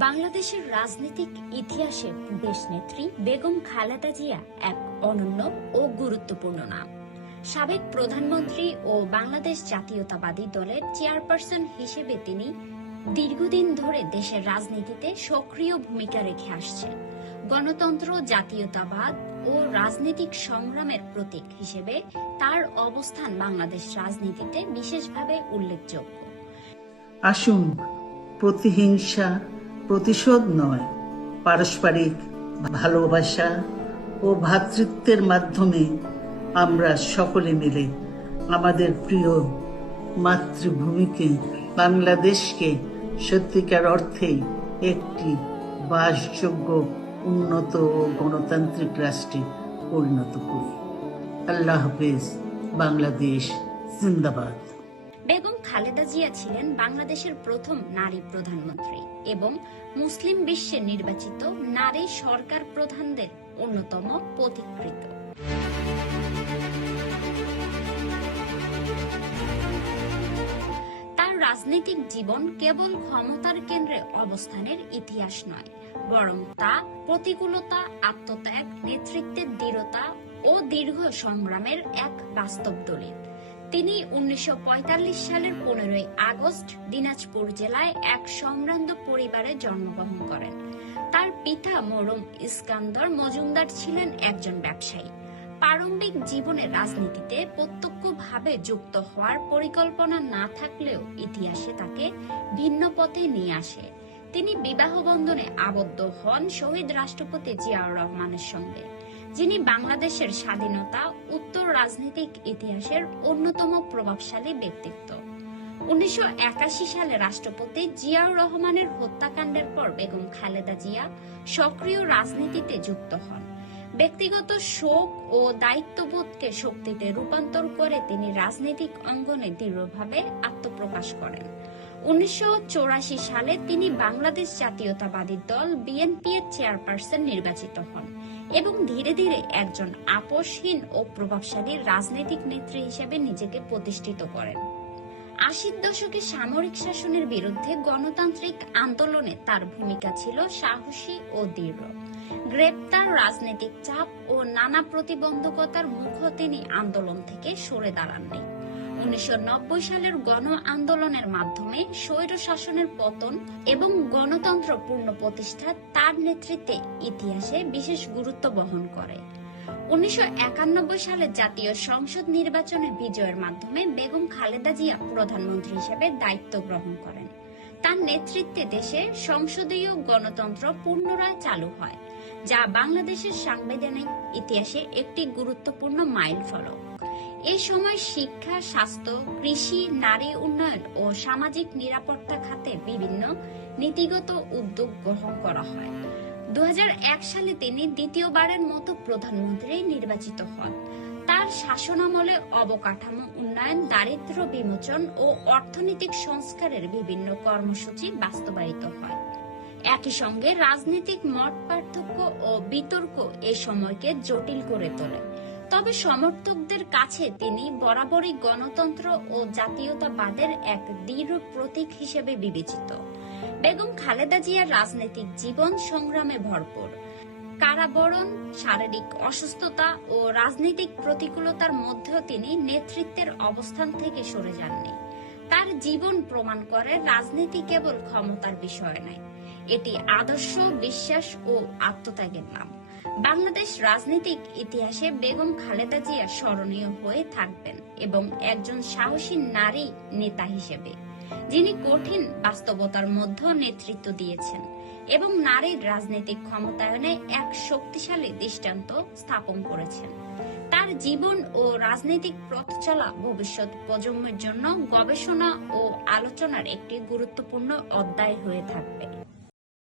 বাংলাদেশের রাজনৈতিক ইতিহাসে দেশনেত্রী বেগম খালেদা জিয়া এক অনন্য ও গুরুত্বপূর্ণ নাম। সাবেক প্রধানমন্ত্রী ও বাংলাদেশ জাতীয়তাবাদী দলের চেয়ারপারসন হিসেবে তিনি দীর্ঘদিন ধরে দেশের রাজনীতিতে সক্রিয় ভূমিকা রেখে আসছেন। গণতন্ত্র, জাতীয়তাবাদ ও রাজনৈতিক সংগ্রামের প্রতীক হিসেবে তার অবস্থান বাংলাদেশ রাজনীতিতে বিশেষভাবে উল্লেখযোগ্য। আসুন, প্রতিহিংসা, প্রতিশোধ নয়, পারস্পরিক ভালোবাসা ও ভ্রাতৃত্বের মাধ্যমে আমরা সকলে মিলে আমাদের প্রিয় মাতৃভূমিকে, বাংলাদেশকে সত্যিকার অর্থেই একটি বাসযোগ্য, উন্নত ও গণতান্ত্রিক রাষ্ট্রে পরিণত করি। আল্লাহ হাফেজ। বাংলাদেশ জিন্দাবাদ। বেগম খালেদা জিয়া ছিলেন বাংলাদেশের প্রথম নারী প্রধানমন্ত্রী এবং মুসলিম বিশ্বে নির্বাচিত নারী সরকার প্রধানদের অন্যতম পথিকৃৎ। তার রাজনৈতিক জীবন কেবল ক্ষমতার কেন্দ্রে অবস্থানের ইতিহাস নয়, বরং তা প্রতিকূলতা, আত্মত্যাগ, নেতৃত্বের দৃঢ়তা ও দীর্ঘ সংগ্রামের এক বাস্তব দলিল। তিনি 1945 সালের 15 আগস্ট দিনাজপুর জেলায় এক সম্ভ্রান্ত পরিবারে জন্মগ্রহণ করেন। তার পিতা মরহুম ইস্কান্দর মজুমদার ছিলেন একজন ব্যবসায়ী। প্রারম্ভিক জীবনে রাজনীতিতে প্রত্যক্ষভাবে যুক্ত হওয়ার পরিকল্পনা না থাকলেও ইতিহাসে তাকে ভিন্ন পথে নিয়ে আসে। তিনি বিবাহ বন্ধনে আবদ্ধ হন শহীদ রাষ্ট্রপতি জিয়াউর রহমানের সঙ্গে, যিনি বাংলাদেশের স্বাধীনতা উত্তর রাজনৈতিক ইতিহাসের অন্যতম প্রভাবশালী ব্যক্তিত্ব। 1981 সালে রাষ্ট্রপতি জিয়াউর রহমানের হত্যাকাণ্ডের পর বেগম খালেদা জিয়া সক্রিয় রাজনীতিতে যুক্ত হন। ব্যক্তিগত শোক ও দায়িত্ববোধকে শক্তিতে রূপান্তর করে তিনি রাজনৈতিক অঙ্গনে দৃঢ়ভাবে আত্মপ্রকাশ করেন। 1984 সালে তিনি বাংলাদেশ জাতীয়তাবাদী দল বিএনপি এর চেয়ারপারসন নির্বাচিত হন এবং ধীরে ধীরে একজন আপোষহীন ও প্রভাবশালী রাজনৈতিক নেত্রী হিসেবে নিজেকে প্রতিষ্ঠিত করেন। 80 দশকে সামরিক শাসনের বিরুদ্ধে গণতান্ত্রিক আন্দোলনে তার ভূমিকা ছিল সাহসী ও দৃঢ়। গ্রেপ্তার, রাজনৈতিক চাপ ও নানা প্রতিবন্ধকতার মুখে তিনি আন্দোলন থেকে সরে দাঁড়াননি। 1990 সালের গণ আন্দোলনের মাধ্যমে স্বৈর শাসনের পতন এবং গণতন্ত্র পুনঃপ্রতিষ্ঠা তার নেতৃত্বে ইতিহাসে বিশেষ গুরুত্ব বহন করে। 1991 সালে জাতীয় সংসদ নির্বাচনে বিজয়ের মাধ্যমে বেগম খালেদা জিয়া প্রধানমন্ত্রী হিসেবে দায়িত্ব গ্রহণ করেন। তার নেতৃত্বে দেশে সংসদীয় গণতন্ত্র পুনরায় চালু হয়, যা বাংলাদেশের সাংবিধানিক ইতিহাসে একটি গুরুত্বপূর্ণ মাইলফলক। এই সময় শিক্ষা, স্বাস্থ্য, কৃষি, নারী উন্নয়ন ও সামাজিক নিরাপত্তা খাতে বিভিন্ন নীতিগত উদ্যোগ গ্রহণ করা হয়। 2001 সালে তিনি দ্বিতীয়বারের মতো প্রধানমন্ত্রী নির্বাচিত হন। তার শাসনামলে অবকাঠামো উন্নয়ন, দারিদ্র্য বিমোচন ও অর্থনৈতিক সংস্কারের বিভিন্ন কর্মসূচি বাস্তবায়িত হয়। একই সঙ্গে রাজনৈতিক মত পার্থক্য ও বিতর্ক এই সময়কে জটিল করে তোলে, তবে সমর্থকদের কাছে তিনি বরাবরই গণতন্ত্র ও জাতীয়তাবাদের এক দৃঢ় প্রতীক হিসেবে বিবেচিত। বেগম খালেদা জিয়ার রাজনৈতিক জীবন সংগ্রামে ভরপুর। কারাবরণ, শারীরিক অসুস্থতা ও রাজনৈতিক প্রতিকূলতার মধ্যেও তিনি নেতৃত্বের অবস্থান থেকে সরে যাননি। তার জীবন প্রমাণ করে রাজনীতি কেবল ক্ষমতার বিষয় নয়, এটি আদর্শ, বিশ্বাস ও আত্মত্যাগের নাম। বাংলাদেশ রাজনৈতিক ইতিহাসে বেগম খালেদা জিয়া স্মরণীয় হয়ে থাকবেন এবং একজন সাহসী নারী নেতা হিসেবে, যিনি কঠিন বাস্তবতার মধ্যে নেতৃত্ব দিয়েছেন এবং নারীর রাজনৈতিক ক্ষমতায়নে এক শক্তিশালী দৃষ্টান্ত স্থাপন করেছেন। তার জীবন ও রাজনৈতিক পথ চলা ভবিষ্যৎ প্রজন্মের জন্য গবেষণা ও আলোচনার একটি গুরুত্বপূর্ণ অধ্যায় হয়ে থাকবে।